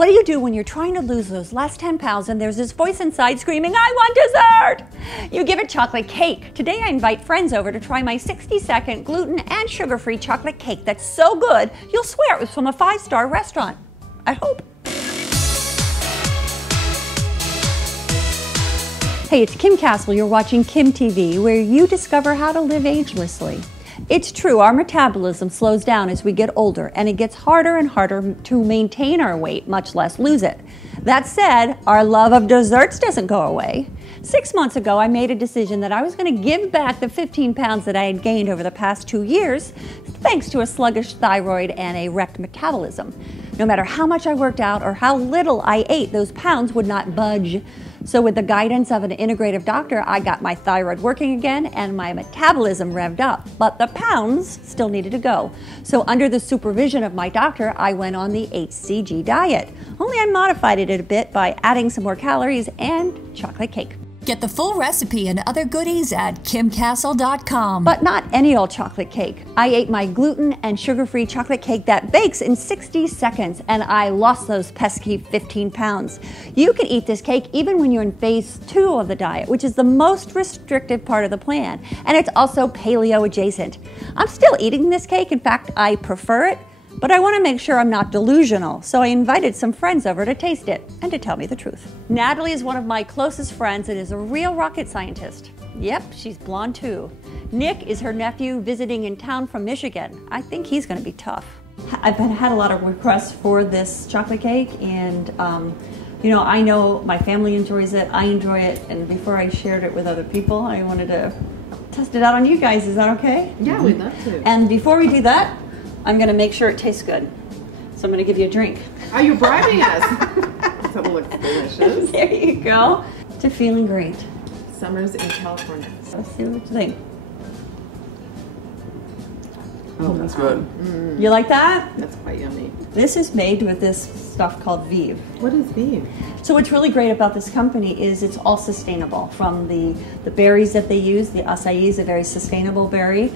What do you do when you're trying to lose those last 10 pounds and there's this voice inside screaming, I want dessert? You give it chocolate cake. Today I invite friends over to try my 60-second gluten and sugar-free chocolate cake that's so good you'll swear it was from a 5-star restaurant. I hope. Hey, it's Kim Castle. You're watching kimTV, where you discover how to live agelessly. It's true, our metabolism slows down as we get older, and it gets harder and harder to maintain our weight, much less lose it. That said, our love of desserts doesn't go away. 6 months ago, I made a decision that I was going to give back the 15 pounds that I had gained over the past 2 years, thanks to a sluggish thyroid and a wrecked metabolism. No matter how much I worked out or how little I ate, those pounds would not budge. So with the guidance of an integrative doctor, I got my thyroid working again and my metabolism revved up, but the pounds still needed to go. So under the supervision of my doctor, I went on the HCG diet. Only I modified it a bit by adding some more calories and chocolate cake. Get the full recipe and other goodies at kimcastle.com. But not any old chocolate cake. I ate my gluten and sugar-free chocolate cake that bakes in 60 seconds, and I lost those pesky 15 pounds. You can eat this cake even when you're in phase 2 of the diet, which is the most restrictive part of the plan, and it's also paleo adjacent. I'm still eating this cake. In fact, I prefer it, but I want to make sure I'm not delusional, so I invited some friends over to taste it and to tell me the truth. Natalie is one of my closest friends and is a real rocket scientist. Yep, she's blonde too. Nick is her nephew visiting in town from Michigan. I think he's going to be tough. I've had a lot of requests for this chocolate cake, and you know, I know my family enjoys it, I enjoy it, and before I shared it with other people, I wanted to test it out on you guys. Is that okay? Yeah, we'd love to. And before we do that, I'm going to make sure it tastes good. So I'm going to give you a drink. Are you bribing us? That looks delicious. There you go. To feeling great. Summers in California. Let's see what you think. Oh, that's good. You like that? That's quite yummy. This is made with this stuff called Vive. What is Vive? So what's really great about this company is it's all sustainable. From the berries that they use, the acai is a very sustainable berry,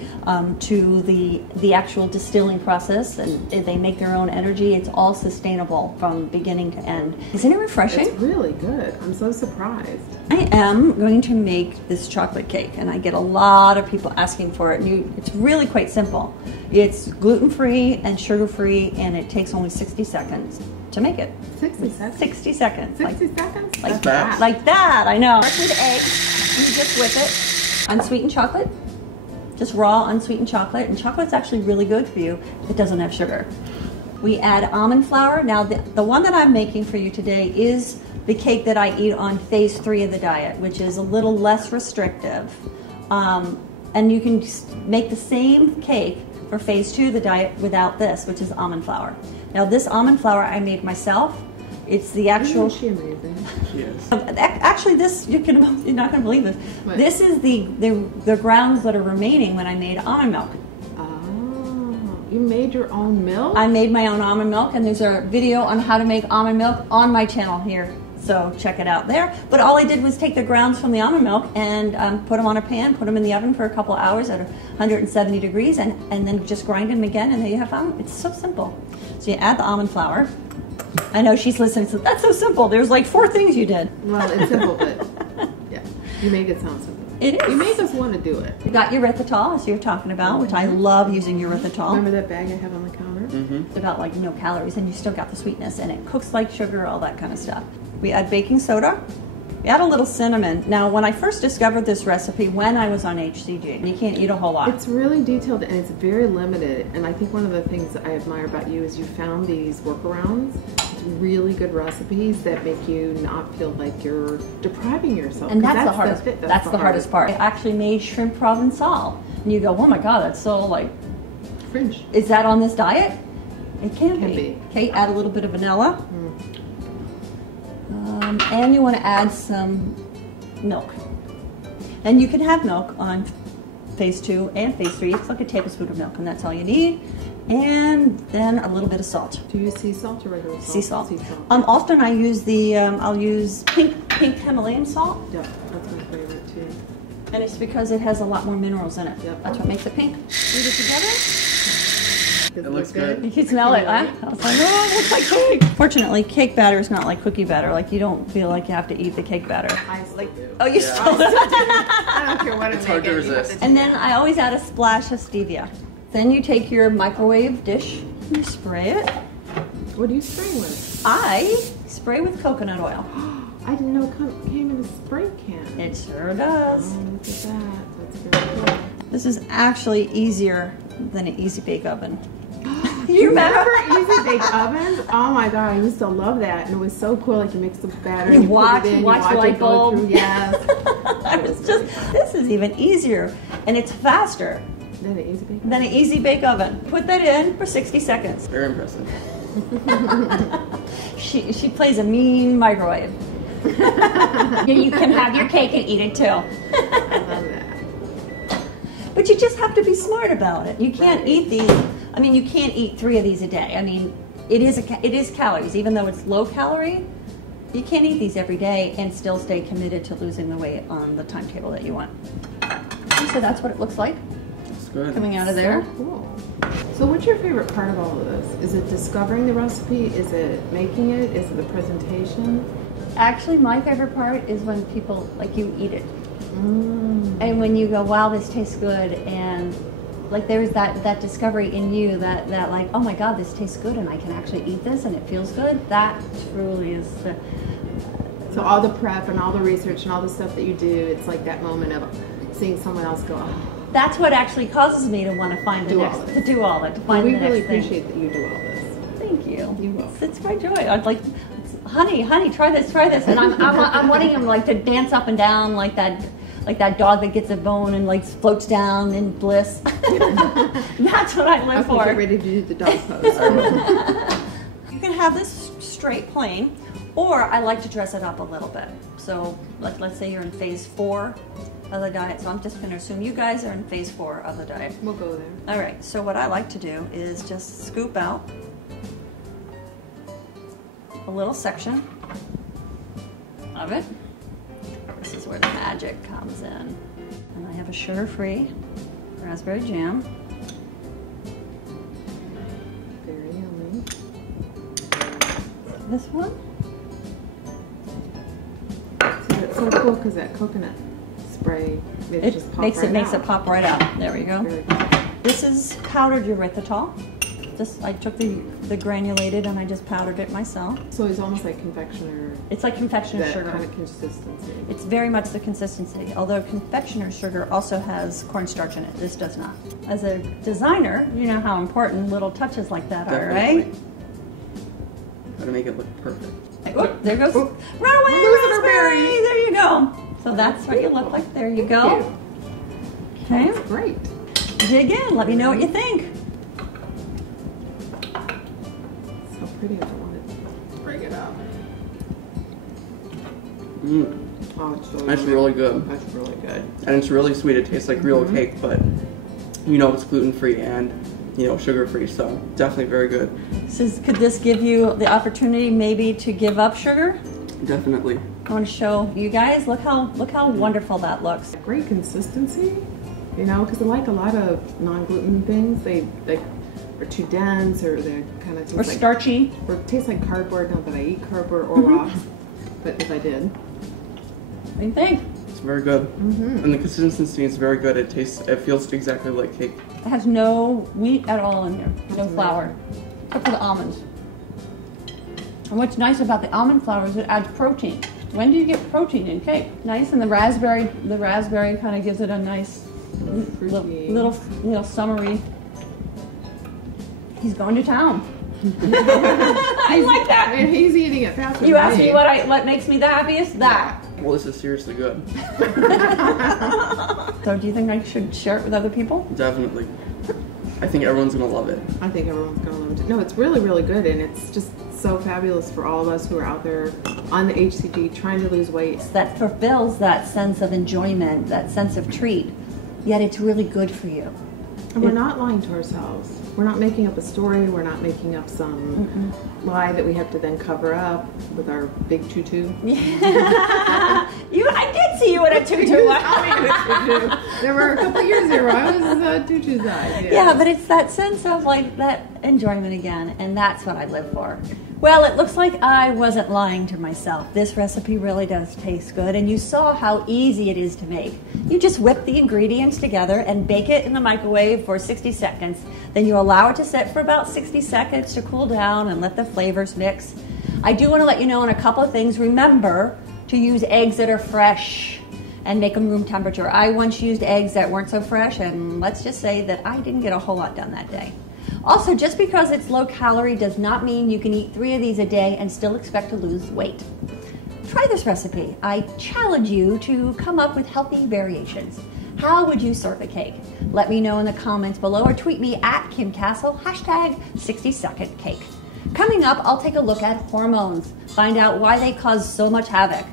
to the actual distilling process, and they make their own energy. It's all sustainable from beginning to end. Isn't it refreshing? It's really good. I'm so surprised. I am going to make this chocolate cake, and I get a lot of people asking for it. And it's really quite simple. It's gluten-free and sugar-free, and it takes only 60 seconds to make it. 60 seconds? 60 seconds. 60 seconds? Like that. Like that, I know. Start with eggs. You just whip it. Unsweetened chocolate. Just raw unsweetened chocolate. And chocolate's actually really good for you if it doesn't have sugar. We add almond flour. Now, the one that I'm making for you today is the cake that I eat on phase 3 of the diet, which is a little less restrictive. And you can make the same cake for phase 2 of the diet without this, which is almond flour. Now, this almond flour I made myself. It's the actual. Isn't she amazing? Yes. Actually, this you're not going to believe this. What? This is the grounds that are remaining when I made almond milk. Oh, you made your own milk? I made my own almond milk, and there's a video on how to make almond milk on my channel here. So check it out there. But all I did was take the grounds from the almond milk and put them on a pan, put them in the oven for a couple hours at 170 degrees, and then just grind them again, and there you have almond. It's so simple. So you add the almond flour. I know she's listening, so that's so simple. There's like 4 things you did. Well, it's simple, but yeah, you make it sound simple. It is. You make us want to do it. You got Erythritol, as you're talking about, which I love using Erythritol. Remember that bag I have on the counter? Mm-hmm. It's about like no calories, and you still got the sweetness, and it cooks like sugar, all that kind of stuff. We add baking soda. We add a little cinnamon. Now, when I first discovered this recipe, when I was on HCG, you can't eat a whole lot. It's really detailed and it's very limited. And I think one of the things that I admire about you is you found these workarounds, really good recipes that make you not feel like you're depriving yourself. And that's the hardest. That's the hardest part. I actually made shrimp provençal, and you go, "Oh my God, that's so like French." Is that on this diet? It can be. be. Okay, add a little bit of vanilla. And you want to add some milk. And you can have milk on phase 2 and phase 3. It's like a tablespoon of milk, and that's all you need. And then a little bit of salt. Do you use sea salt or regular salt? Sea salt. Sea salt. Often I use the I'll use pink Himalayan salt, Yeah, that's my favorite too. and it's because it has a lot more minerals in it. Yep. That's what makes it pink. Put it together. Does It looks look good. You can smell it. I was like, oh, it looks like cake. Fortunately, cake batter is not like cookie batter. Like you don't feel like you have to eat the cake batter. I still do. Oh, you Yeah. still do. I don't care what It's hard to resist. And then I always add a splash of stevia. Then you take your microwave dish and you spray it. What do you spray with? I spray with coconut oil. I didn't know it came in a spray can. It sure does. Oh, look at that. That's very cool. This is actually easier than an easy bake oven. You remember Easy Bake Ovens? Oh my god, I used to love that, and it was so cool. Like you mix the batter, You put watch it in, the light go bulb. through. Yes. I was just, this is even easier, and it's faster Then an Easy Bake. than an easy bake oven. Put that in for 60 seconds. Very impressive. She plays a mean microwave. You can have your cake and eat it too. I love that. But you just have to be smart about it. You can't eat these. I mean, you can't eat 3 of these a day. I mean, it is calories, even though it's low calorie. You can't eat these every day and still stay committed to losing the weight on the timetable that you want. So that's what it looks like It's good. coming out of there. So cool. So what's your favorite part of all of this? Is it discovering the recipe? Is it making it? Is it the presentation? Actually, my favorite part is when people, like, you eat it. And when you go, wow, this tastes good, and like there's that discovery in you that like, oh my god, this tastes good and I can actually eat this and it feels good. That truly is the... So all the prep and all the research and all the stuff that you do, it's like that moment of seeing someone else go, oh. That's what actually causes me to want to find the Do next, all this. to do all that, to find We the really next thing. appreciate that you do all this. Thank you. You're welcome. It's my joy. I'd like, honey, try this, and I'm wanting him like to dance up and down like that dog that gets a bone and like floats down in bliss. That's what I live for. Get ready to do the dog pose. You can have this straight plain, or I like to dress it up a little bit. So let's say you're in phase 4 of the diet. So I'm just going to assume you guys are in phase 4 of the diet. We'll go there. All right, so what I like to do is just scoop out a little section of it. This is where the magic comes in. And I have a sugar-free raspberry jam. Very yummy. This one. See, that's so cool because that coconut spray, It just pop makes right it makes out. it pop right out. There we go. Very cool. This is powdered erythritol. I took the granulated and I just powdered it myself. So it's almost like confectioner, It's like confectioner's that sugar. kind of consistency. It's very much the consistency, although confectioner's sugar also has cornstarch in it. This does not. As a designer, you know how important little touches like that are, Definitely. right? How to make it look perfect. Like, oh, there goes. Oh. Run away, We're losing our raspberry! berry. There you go. So that's what you look like. There you go. Okay. That's great. Dig in. Let me know what you think. So pretty. I don't want to break it up. Mm. Oh, it's so That's yummy. really good. That's really good. And it's really sweet. It tastes like real cake, but you know it's gluten-free and sugar-free, so definitely very good. Could this give you the opportunity maybe to give up sugar? Definitely. I want to show you guys. Look how wonderful that looks. Great consistency, because I like a lot of non-gluten things. They are too dense, or they kind of taste Or starchy. or taste like cardboard. Not that I eat cardboard or rocks, but if I did, What do you think? It's very good. And the consistency is very good. It feels exactly like cake. It has no wheat at all in here, no That's flour, except for the almonds. And what's nice about the almond flour is it adds protein. When do you get protein in cake? Nice, and the raspberry kind of gives it a nice fruity. little summery. He's going to town. I like that. I mean, he's eating it faster. You than asked me what makes me the happiest? That. Well, this is seriously good. So do you think I should share it with other people? Definitely. I think everyone's gonna love it. I think everyone's gonna love it. No, it's really, really good, and it's just so fabulous for all of us who are out there on the HCG trying to lose weight. That fulfills that sense of enjoyment, that sense of treat, yet it's really good for you. And we're not lying to ourselves. We're not making up a story. We're not making up some lie that we have to then cover up with our big tutu. I did did see you in a tutu. There were a couple years there where I was tutu size. Yeah, but it's that sense of like that enjoyment again, and that's what I live for. Well, it looks like I wasn't lying to myself. This recipe really does taste good, and you saw how easy it is to make. You just whip the ingredients together and bake it in the microwave for 60 seconds. Then you allow it to sit for about 60 seconds to cool down and let the flavors mix. I do want to let you know on a couple of things. Remember to use eggs that are fresh and make them room temperature. I once used eggs that weren't so fresh, and let's just say that I didn't get a whole lot done that day. Also, just because it's low calorie does not mean you can eat 3 of these a day and still expect to lose weight. Try this recipe. I challenge you to come up with healthy variations. How would you serve a cake? Let me know in the comments below or tweet me at Kim Castle, hashtag 60second cake. Coming up, I'll take a look at hormones, find out why they cause so much havoc.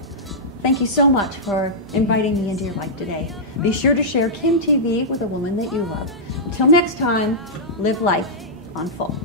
Thank you so much for inviting me into your life today. Be sure to share kimTV with a woman that you love. Until next time, live life on full.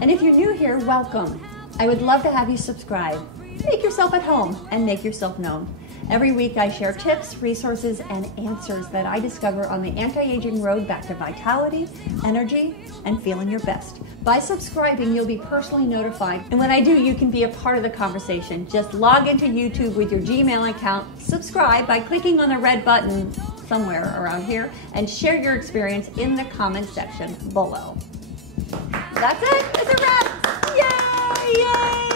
And if you're new here, welcome. I would love to have you subscribe. Make yourself at home and make yourself known. Every week I share tips, resources, and answers that I discover on the anti-aging road back to vitality, energy, and feeling your best. By subscribing, you'll be personally notified. And when I do, you can be a part of the conversation. Just log into YouTube with your Gmail account, subscribe by clicking on the red button somewhere around here, and share your experience in the comment section below. That's it. It's a wrap. Yay! Yay!